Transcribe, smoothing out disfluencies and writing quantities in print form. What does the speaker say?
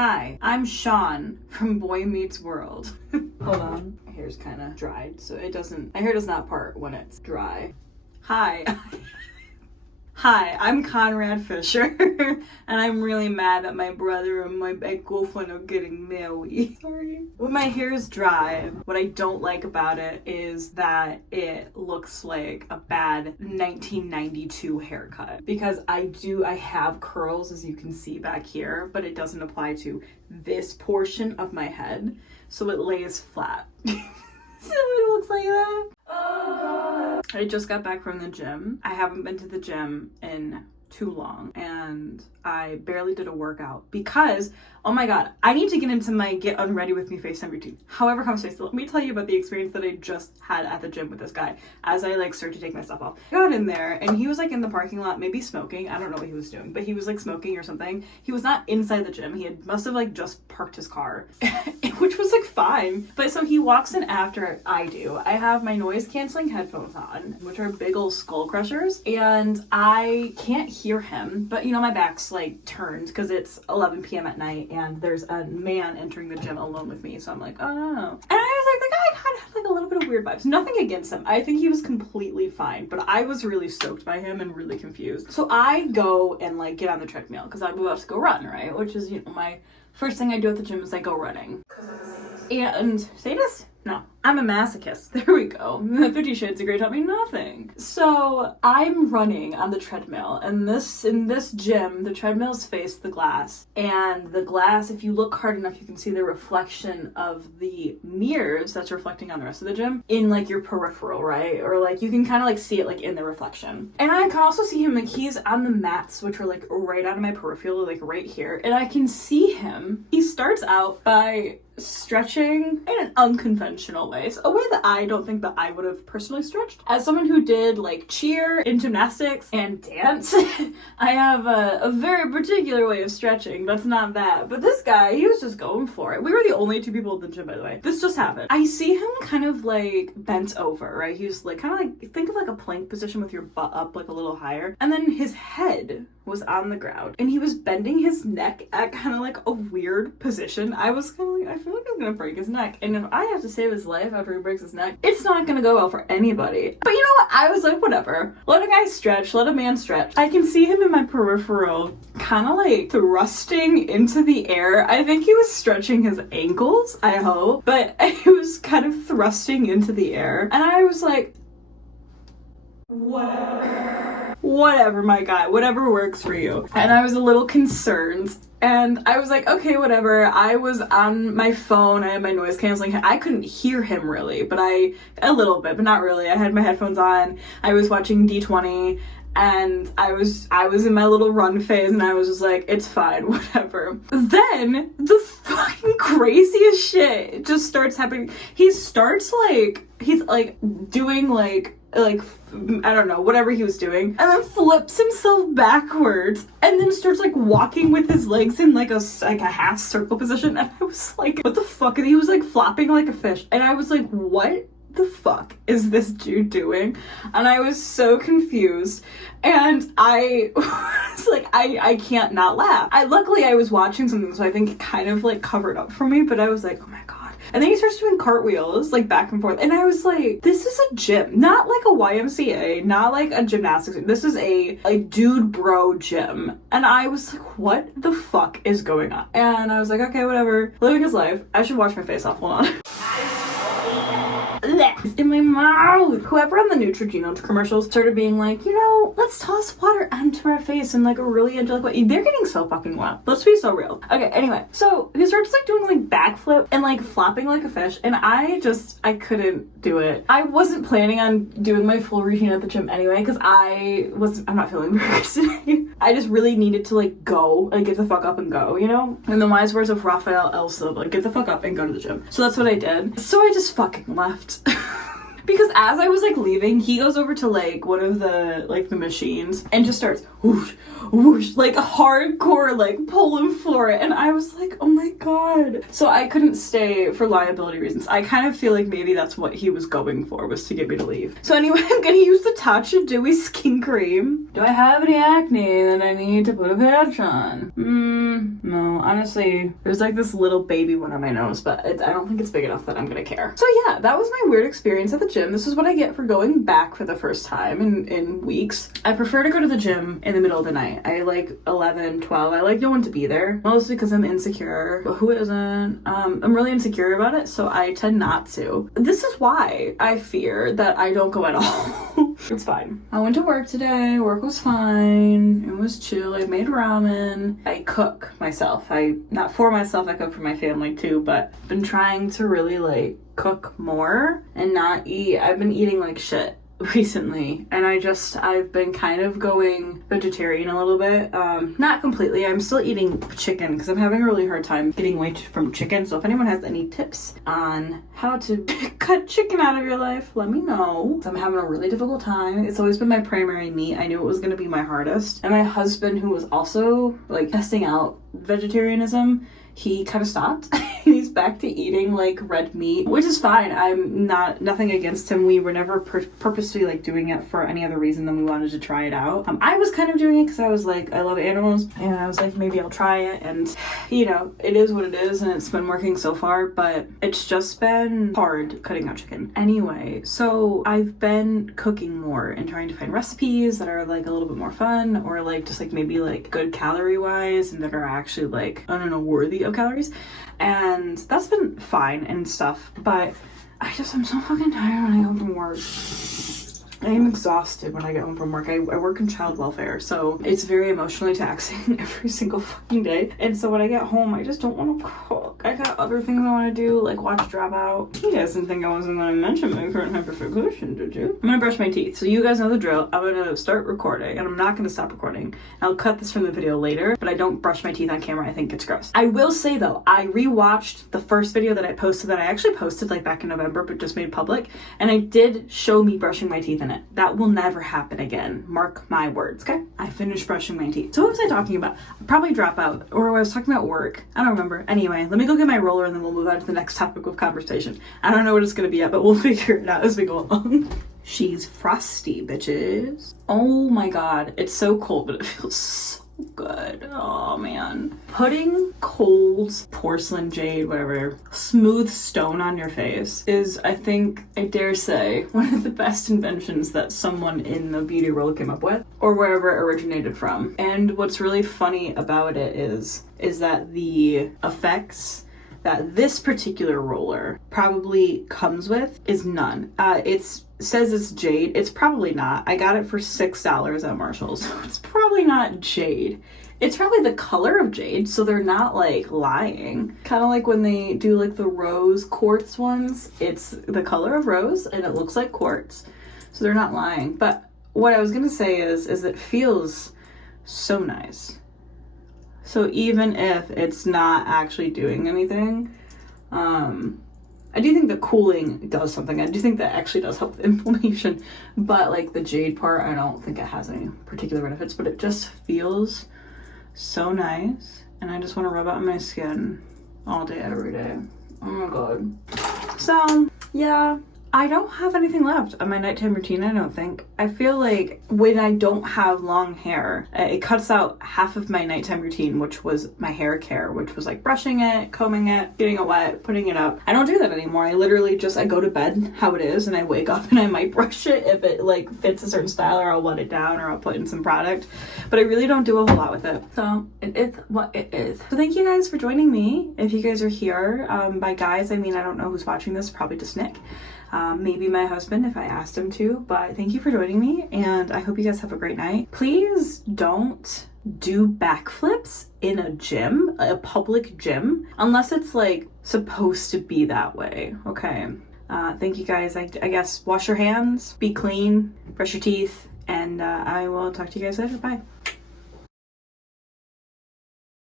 Hi, I'm Sean from Boy Meets World. Hold on. My hair's kind of dried, so my hair does not part when it's dry. Hi. Hi, I'm Conrad Fisher, and I'm really mad that my brother and my girlfriend are getting married. Sorry. When my hair is dry, what I don't like about it is that it looks like a bad 1992 haircut. Because I have curls, as you can see back here, but it doesn't apply to this portion of my head, so it lays flat. So it looks like that. Oh god. I just got back from the gym. I haven't been to the gym in too long, and I barely did a workout because, oh my god, I need to get into my get unready with me FaceTime routine. However comes face, let me tell you about the experience that I just had at the gym with this guy as I start to take my stuff off. I got in there and he was in the parking lot, maybe smoking. I don't know what he was doing, but he was smoking or something. He was not inside the gym. He must have just parked his car, which was fine. But so he walks in after I do. I have my noise canceling headphones on, which are big old skull crushers, and I can't hear him, but my back's turned because it's 11 p.m. at night and there's a man entering the gym alone with me, so I'm like, oh. And I was the guy kind of had a little bit of weird vibes. Nothing against him. I think he was completely fine, but I was really stoked by him and really confused. So I go and get on the treadmill because I'm about to go run, right? Which is, my first thing I do at the gym is I go running. And sadist? No, I'm a masochist. There we go. 50 Shades of Grey taught me nothing. So I'm running on the treadmill, and in this gym, the treadmills face the glass. And the glass, if you look hard enough, you can see the reflection of the mirrors that's reflecting on the rest of the gym in your peripheral, right? Or you can kind of see it in the reflection. And I can also see him, he's on the mats, which are right out of my peripheral, right here. And I can see him. He starts out by stretching in an unconventional way. So a way that I don't think that I would have personally stretched. As someone who did cheer and gymnastics and dance, I have a very particular way of stretching. That's not that. But this guy, he was just going for it. We were the only two people at the gym, by the way. This just happened. I see him kind of bent over, right? He was kind of think of a plank position with your butt up a little higher. And then his head was on the ground and he was bending his neck at kind of a weird position. I was kind of I feel I'm gonna break his neck, and if I have to save his life after he breaks his neck, it's not gonna go well for anybody. But you know what? I was whatever. Let a guy stretch, let a man stretch. I can see him in my peripheral kind of thrusting into the air. I think he was stretching his ankles, I hope, but he was kind of thrusting into the air, and I was whatever, my guy, whatever works for you. And I was a little concerned, and I was okay, whatever. I was on my phone, I had my noise canceling. I couldn't hear him really, but a little bit, but not really. I had my headphones on, I was watching D20, and I was in my little run phase, and I was just it's fine, whatever. Then the fucking craziest shit just starts happening. He starts he's doing I don't know, whatever he was doing, and then flips himself backwards and then starts walking with his legs in a half circle position. And I was what the fuck? And he was flopping like a fish, and I was what the fuck is this dude doing? And I was so confused, and I was I can't not laugh. Luckily I was watching something, so I think it kind of covered up for me, but I was oh my god. And then he starts doing cartwheels back and forth, and I was this is a gym, not a YMCA, not a gymnastics gym. This is a dude bro gym. And I was what the fuck is going on? And I was okay, whatever, living his life. I should wash my face off. Hold on. In my mouth. Whoever on the Neutrogena commercials started being let's toss water onto our face in a really angelic way. They're getting so fucking wild. Let's be so real. Okay, anyway, so he starts doing backflip and flopping like a fish, and I couldn't do it. I wasn't planning on doing my full routine at the gym anyway, because I'm not feeling very good today. I just really needed to go, get the fuck up and go, In the wise words of Raphael Elsa, get the fuck up and go to the gym. So that's what I did. So I just fucking left. Because as I was like leaving, he goes over to like one of the like the machines and just starts whoosh, whoosh, like hardcore like pulling for it. And I was like, oh my god. So I couldn't stay for liability reasons. I kind of feel like maybe that's what he was going for, was to get me to leave. So anyway, I'm gonna use the Tatcha Dewy Skin Cream. Do I have any acne that I need to put a patch on? No, honestly, there's like this little baby one on my nose, but I don't think it's big enough that I'm gonna care. So yeah, that was my weird experience at the gym. This is what I get for going back for the first time in weeks. I prefer to go to the gym in the middle of the night. I like 11, 12. I like no one to be there, mostly because I'm insecure. But who isn't? I'm really insecure about it, so I tend not to. This is why I fear that I don't go at all. It's fine. I went to work today. Work was fine. It was chill. I made ramen. I cook myself. Not for myself, I cook for my family too, but I've been trying to really like cook more and not eat. I've been eating like shit recently, and I've been kind of going vegetarian a little bit. Not completely. I'm still eating chicken because I'm having a really hard time getting weight from chicken. So if anyone has any tips on how to cut chicken out of your life, let me know. I'm having a really difficult time. It's always been my primary meat. I knew it was going to be my hardest. And my husband, who was also like testing out vegetarianism, he kind of stopped. He's back to eating like red meat, which is fine. I'm nothing against him. We were never purposely like doing it for any other reason than we wanted to try it out. I was kind of doing it because I was like, I love animals, and I was like, maybe I'll try it. And you know, it is what it is, and it's been working so far, but it's just been hard cutting out chicken. Anyway, so I've been cooking more and trying to find recipes that are like a little bit more fun, or like just like maybe like good calorie wise and that are actually like, I don't know, worthy of calories. And that's been fine and stuff, but I'm so fucking tired when I go from work. I am exhausted when I get home from work. I work in child welfare, so it's very emotionally taxing every single fucking day. And so when I get home, I just don't want to cook. I got other things I want to do, like watch Dropout. You guys didn't think I wasn't going to mention my current hyperfixation, did you? I'm going to brush my teeth. So you guys know the drill. I'm going to start recording, and I'm not going to stop recording. I'll cut this from the video later, but I don't brush my teeth on camera. I think it's gross. I will say though, I rewatched the first video that I posted, that I actually posted like back in November, but just made public, and I did show me brushing my teeth in it. That will never happen again. Mark my words, okay? I finished brushing my teeth. So what was I talking about? Probably Dropout, or I was talking about work. I don't remember. Anyway, let me go get my roller and then we'll move on to the next topic of conversation. I don't know what it's gonna be yet, but we'll figure it out as we go along. She's frosty, bitches. Oh my god, it's so cold, but it feels so good. Oh man. Putting cold porcelain, jade, whatever, smooth stone on your face is, I think, I dare say, one of the best inventions that someone in the beauty world came up with, or wherever it originated from. And what's really funny about it is that the effects that this particular roller probably comes with is none. It says it's jade. It's probably not. I got it for $6 at Marshall's. So it's probably not jade. It's probably the color of jade, so they're not like lying. Kind of like when they do like the rose quartz ones. It's the color of rose and it looks like quartz, so they're not lying. But what I was gonna say is it feels so nice. So even if it's not actually doing anything, I do think the cooling does something. I do think that actually does help with inflammation, but like the jade part, I don't think it has any particular benefits, but it just feels so nice. And I just want to rub it on my skin all day, every day. Oh my god. So yeah, I don't have anything left on my nighttime routine, I don't think. I feel like when I don't have long hair, it cuts out half of my nighttime routine, which was my hair care, which was like brushing it, combing it, getting it wet, putting it up. I don't do that anymore. I literally just, I go to bed how it is, and I wake up and I might brush it if it like fits a certain style, or I'll let it down, or I'll put in some product. But I really don't do a whole lot with it. So it's what it is. So thank you guys for joining me. If you guys are here, by guys, I mean, I don't know who's watching this, probably just Nick. Maybe my husband if I asked him to, but thank you for joining me, and I hope you guys have a great night. Please don't do backflips in a gym, a public gym, unless it's like supposed to be that way, okay? Thank you guys. I guess wash your hands, be clean, brush your teeth, and I will talk to you guys later. Bye.